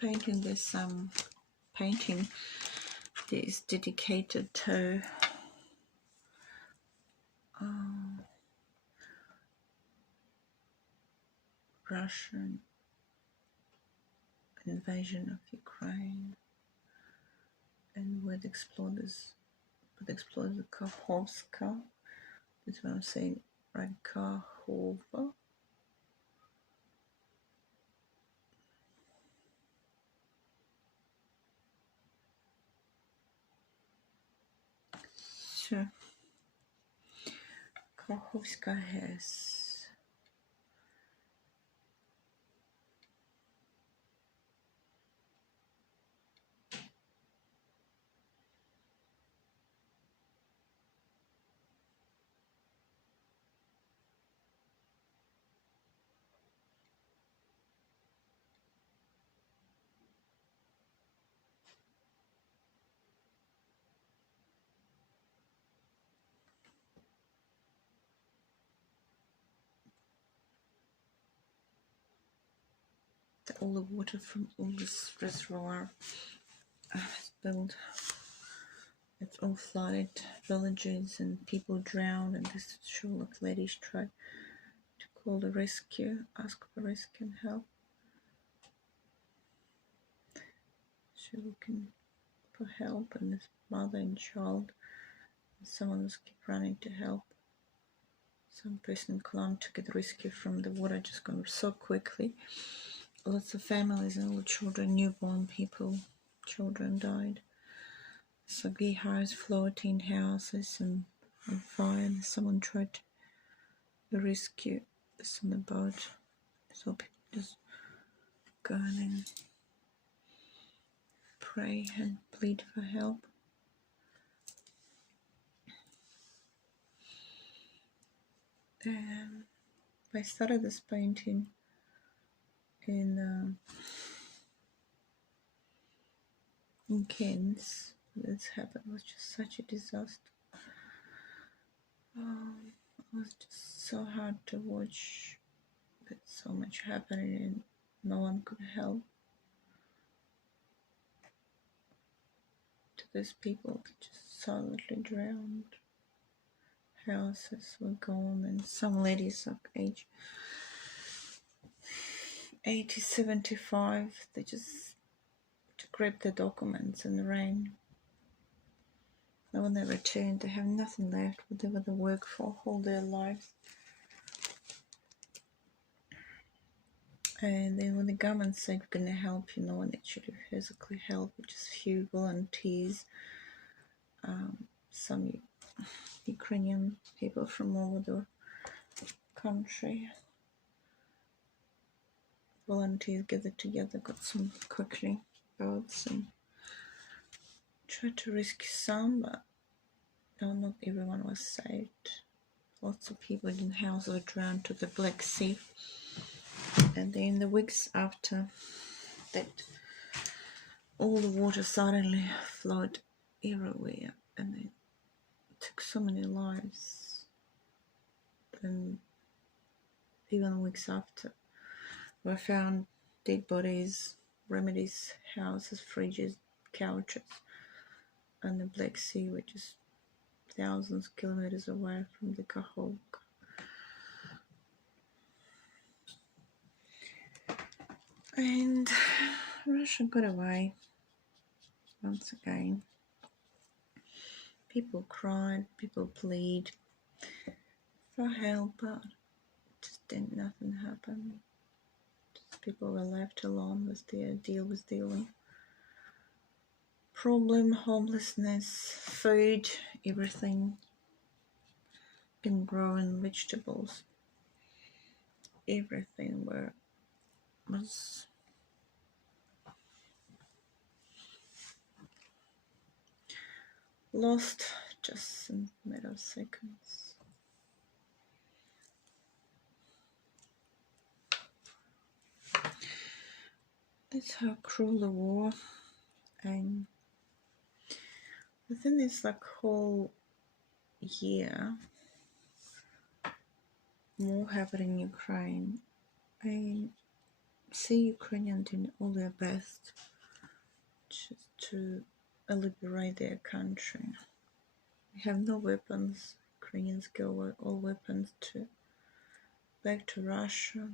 painting this painting that is dedicated to Russian invasion of Ukraine and with exploders Kakhovska. That's what I'm saying, right? Kahova. So Kakhovska has all the water from all this reservoir spilled. It's all flooded, villages and people drowned, and this sure looks ladies tried to call the rescue, ask for rescue and help. She looking for help, and this mother and child, and someone was keep running to help. Some person climbed to get rescue from the water, just gone so quickly. Lots of families and little children, newborn people, children died. Soggy house, floating houses and on fire, and someone tried to rescue this on the boat. So people just go and pray and plead for help. And I started this painting in Cairns. This happened. It was just such a disaster. It was just so hard to watch. There's so much happening and no one could help. To these people just silently drowned. Houses were gone, and some ladies of age 80, 75, they just to grab their documents in the rain. And when they returned, they have nothing left, whatever they work for all their lives. And then when the government said we're going to help you, no one actually physically helped, just a few volunteers, some Ukrainian people from all over the country. Volunteers gathered together, got some quickly boats and tried to rescue some, but no, not everyone was saved. Lots of people in houses were drowned to the Black Sea. And then the weeks after that, all the water suddenly flowed everywhere, and it took so many lives. And even weeks after, we found dead bodies, remedies, houses, fridges, couches, and the Black Sea, which is thousands of kilometers away from the Kakhovka. And Russia got away once again. People cried, people plead for help, but just didn't, nothing happen. Just people were left alone with their dealing. Problem, homelessness, food, everything. Been growing vegetables. Everything was lost just in a matter of seconds. That's how cruel the war, and within this whole year, more happened in Ukraine, and see Ukrainians doing all their best just to liberate their country. We have no weapons. Ukrainians give all weapons back to Russia.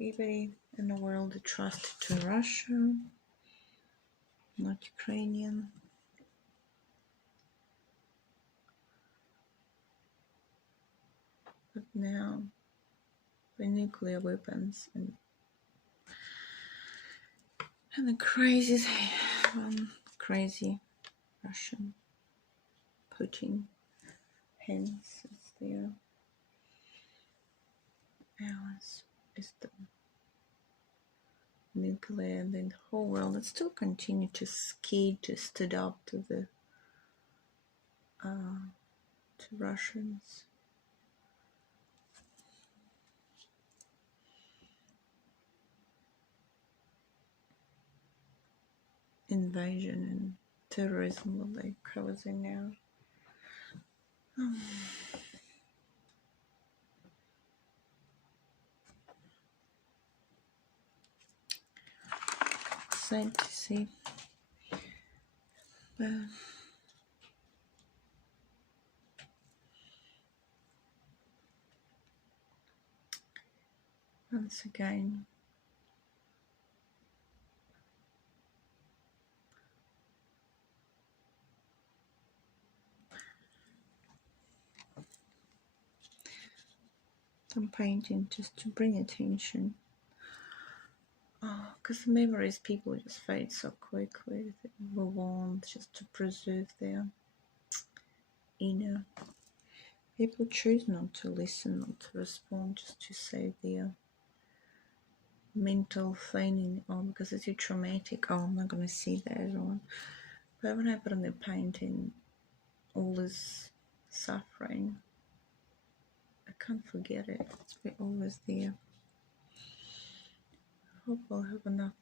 Everybody in the world trusted to Russia, not Ukrainian. But now, the nuclear weapons and the crazy Russian Putin hands is there. Ours is the nuclear, and then the whole world it still continue to scared to stood up to the to Russians. Invasion and terrorism, what they causing now. Sad to see. But once again, I'm painting just to bring attention. Because the memories people just fade so quickly. They move on just to preserve their inner. People choose not to listen, not to respond, just to save their mental feigning. Because it's too traumatic. I'm not going to see that one. But when I put on the painting, all this suffering, I can't forget it. It's always there. I hope I'll have enough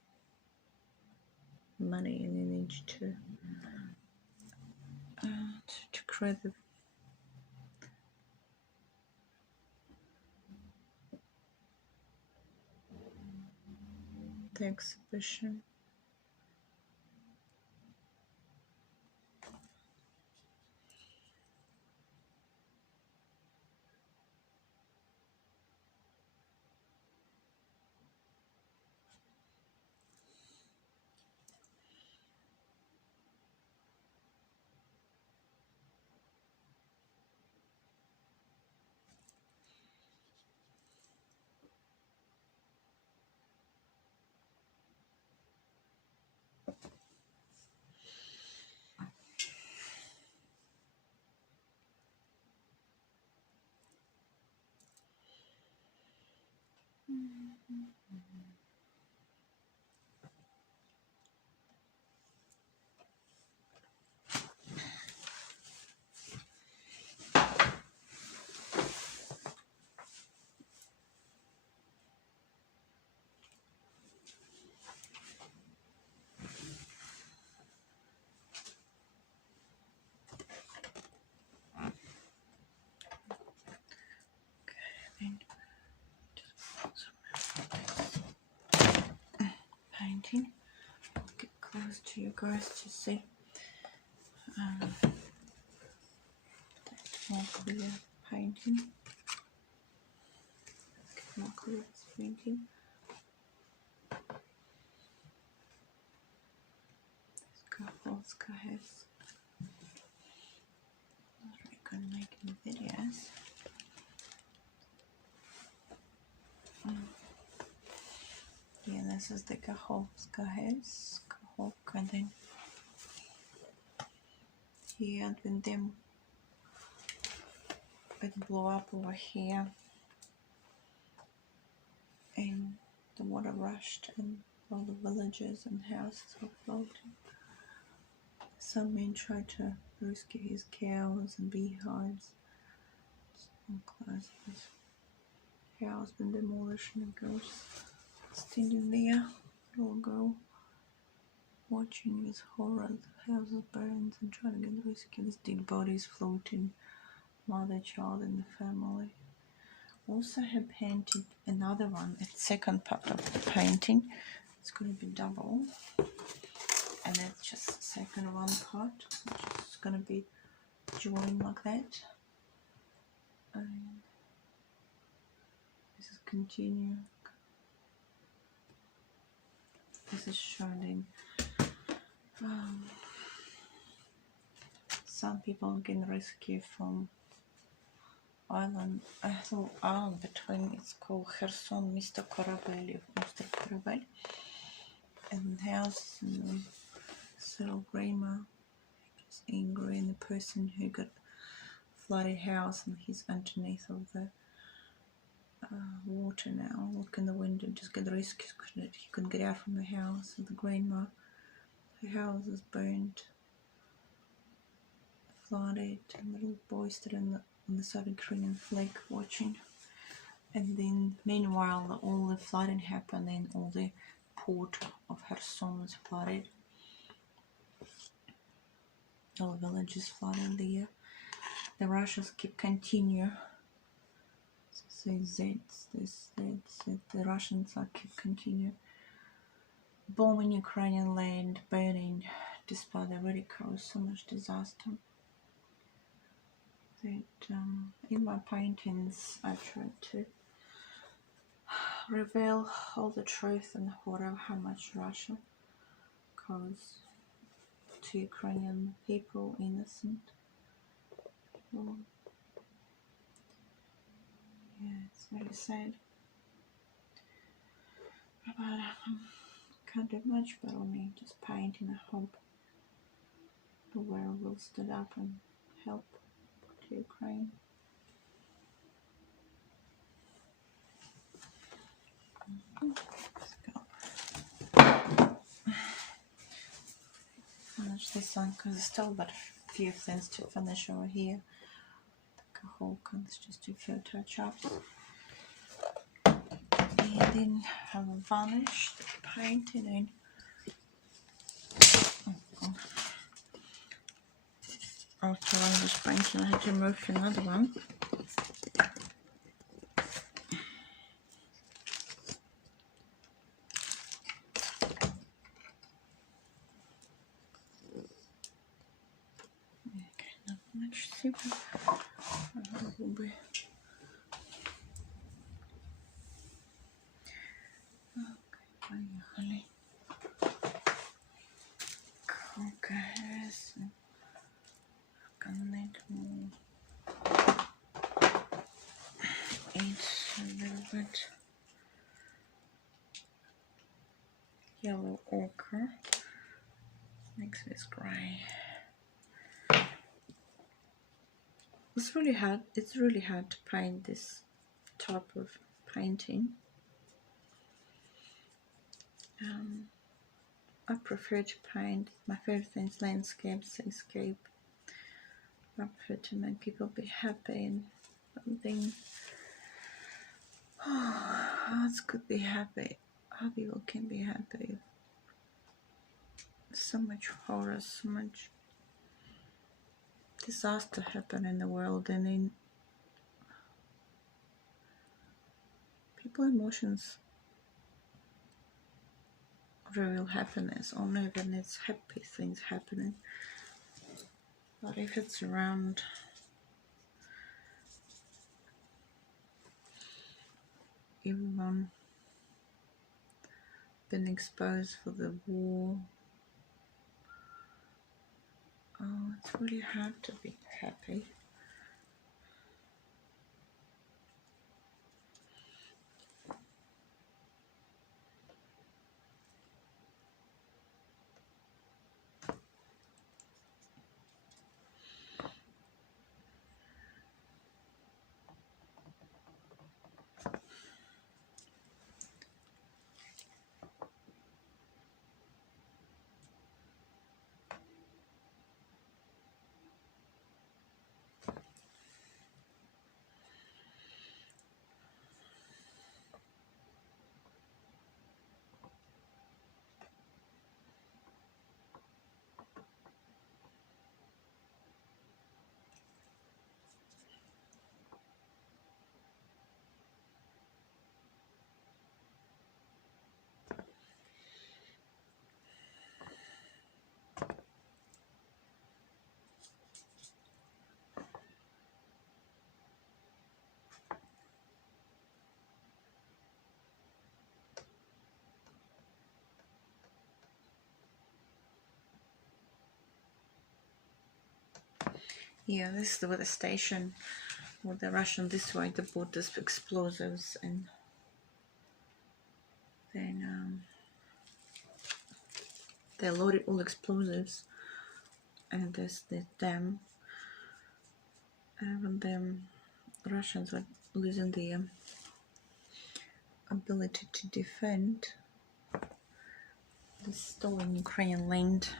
money and energy to create the exhibition. Painting. Get close to you guys to see that more clear painting. Get more clear painting. Polska has very good making videos. Yeah, this is the Kachovska house. Kachovka, then here when them it blew up over here and the water rushed and all the villages and houses were floating. Some men tried to rescue his cows and beehives. So close. His house been demolished and the girl standing there, little girl, watching his horror. The house burns and trying to get rescued. These dead bodies floating, mother, child, and the family. Also have painted another one, it's second part of the painting. It's going to be double, and it's just second one part, which is going to be joined like that. And this is continue. This is showing some people can rescue from island. I thought island between, it's called Herson, Mr. Corabelli, Mr. Corabelli, and house and this little grandma is angry, and the person who got flooded house and he's underneath of the water now. Look in the window, just get rescued. He couldn't get out from the house. And the grandma, her house is burned, flooded, and the little boy stood on the side of Korean flag watching. And then meanwhile all the flooding happened and all the port of Herson was flooded. All the villages flooded there. The Russians keep continue. So the Russians are keep continue bombing Ukrainian land, burning, despite the really caused so much disaster. That in my paintings I tried to reveal all the truth and horror how much Russia caused to Ukrainian people, innocent people. Yeah, it's very sad. But can't do much, but only just painting. I hope the world will stand up and help to Ukraine. Let's go. Finish this one because there's still but a few things to finish over here. The whole comes just a few touch-ups. And then I will varnish the painting and after I was painting I had to remove another one. Okay, not much super. Will be. Okay, yes. Gonna need more. It's a little bit yellow ochre. Makes this grey. It's really hard. It's really hard to paint this type of painting. I prefer to paint. My favorite thing is landscape, seascape. I prefer to make people be happy and something. Hearts could be happy. How people can be happy. So much horror, so much disaster happen in the world, and in people emotions real happiness only when it's happy things happening. But if it's around everyone been exposed for the war, it's really hard to be happy. Yeah, this is the weather station with the Russian this way. They bought these explosives, and then they loaded all explosives, and there's the dam. And when the Russians are losing the ability to defend the stolen Ukrainian land,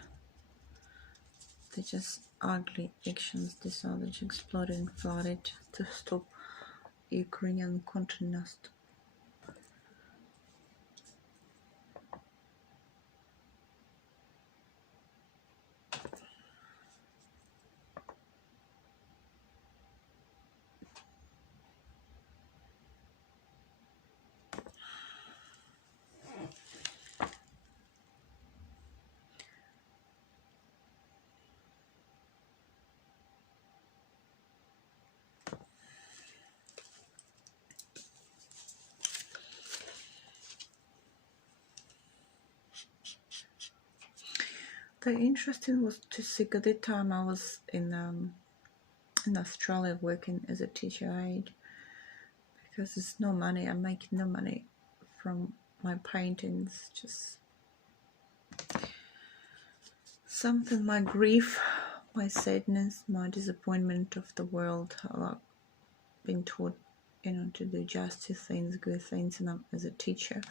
they just ugly actions. These are just exploding, flooded to stop Ukrainian counter-nest. The interesting was to see at the time I was in Australia working as a teacher aide, because there's no money. I'm making no money from my paintings. Just something, my grief, my sadness, my disappointment of the world. Like being taught, to do justice things, good things, and as a teacher.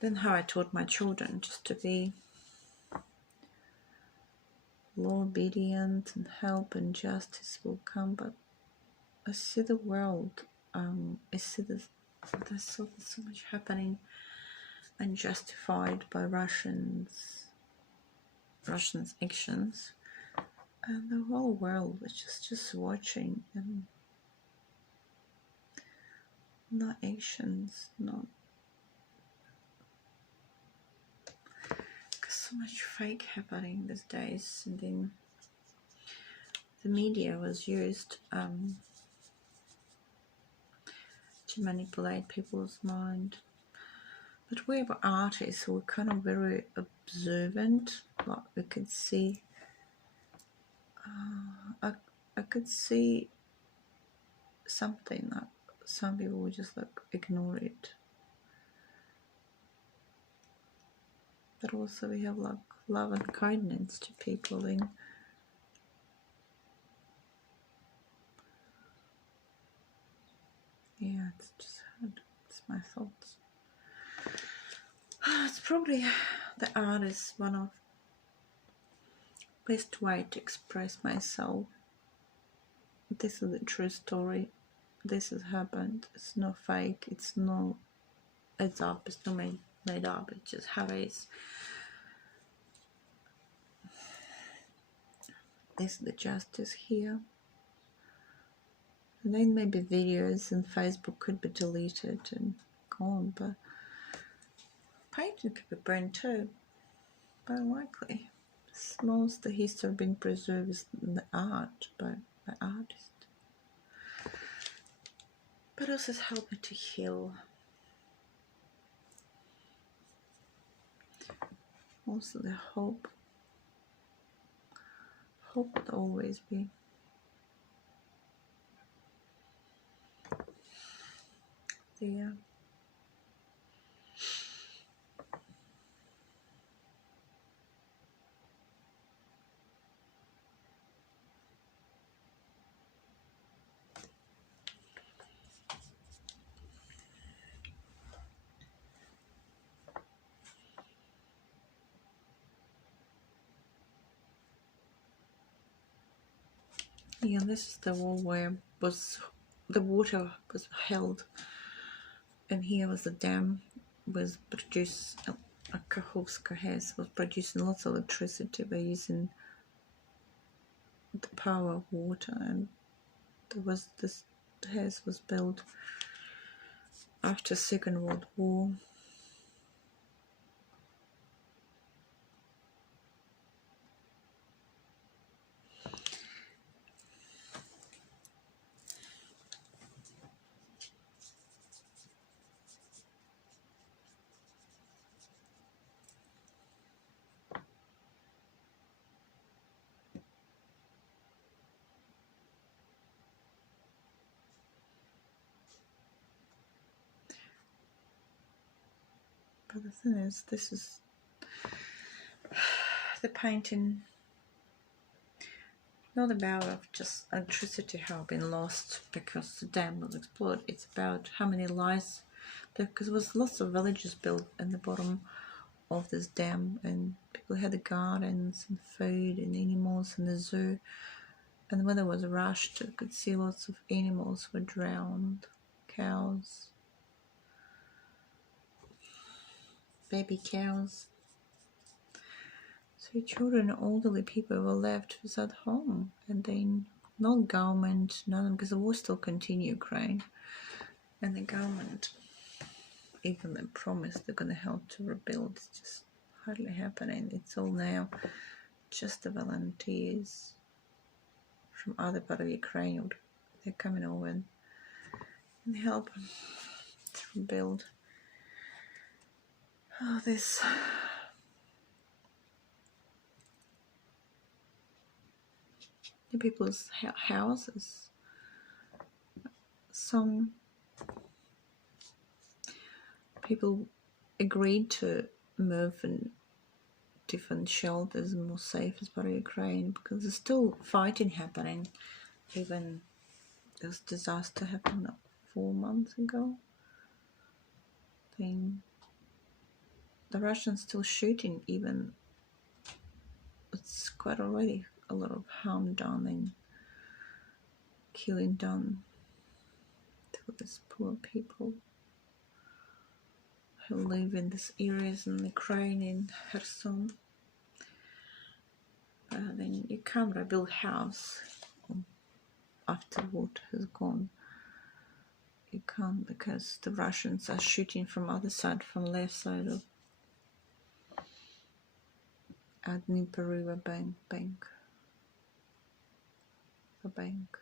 Then how I taught my children just to be law obedient and help and justice will come. But I see the world, I see there's so much happening unjustified by Russians' actions, and the whole world was just watching, and no actions, not so much fake happening these days. And then the media was used to manipulate people's mind. But we were artists who were kind of very observant. Like we could see, I could see something that some people would just like ignore it. But also we have like love and kindness to people. And yeah, it's just hard. It's my thoughts. It's probably the art is one of best way to express myself. This is the true story. This has happened. It's not fake. It's not. It's up. It's not made up. It's just how it is. This is the justice here. And then maybe videos and Facebook could be deleted and gone, but painting could be burned too. But unlikely. Most of the history being preserved is the art by artists. But also it's helping to heal. Also the hope. Hope would always be. There. Yeah, this is the wall where the water was held, and here was the dam was produced. Kakhovska Hes was producing lots of electricity by using the power of water, and there was this Hes was built after Second World War. But the thing is, this is the painting not about of just electricity have been lost because the dam was exploded. It's about how many lives, because there was lots of villages built in the bottom of this dam, and people had gardens and food and animals in the zoo. And when there was rushed, you could see lots of animals were drowned, cows, baby cows. So children and elderly people were left without home, and then no government, none, because the war still continued Ukraine, and the government, even they promised they're going to help to rebuild, it's just hardly happening. It's all now just the volunteers from other part of Ukraine. They're coming over and help to rebuild. Oh, this. The people's houses. Some people agreed to move in different shelters and more safe as part of Ukraine because there's still fighting happening. Even this disaster happened 4 months ago. Then the Russians still shooting, even it's quite already a lot of harm done and killing done to these poor people who live in these areas in Ukraine, in Herson. Then you can't rebuild house after water has gone. You can't, because the Russians are shooting from other side, from left side of Dnieper River bank. The bank.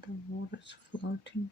for the waters floating.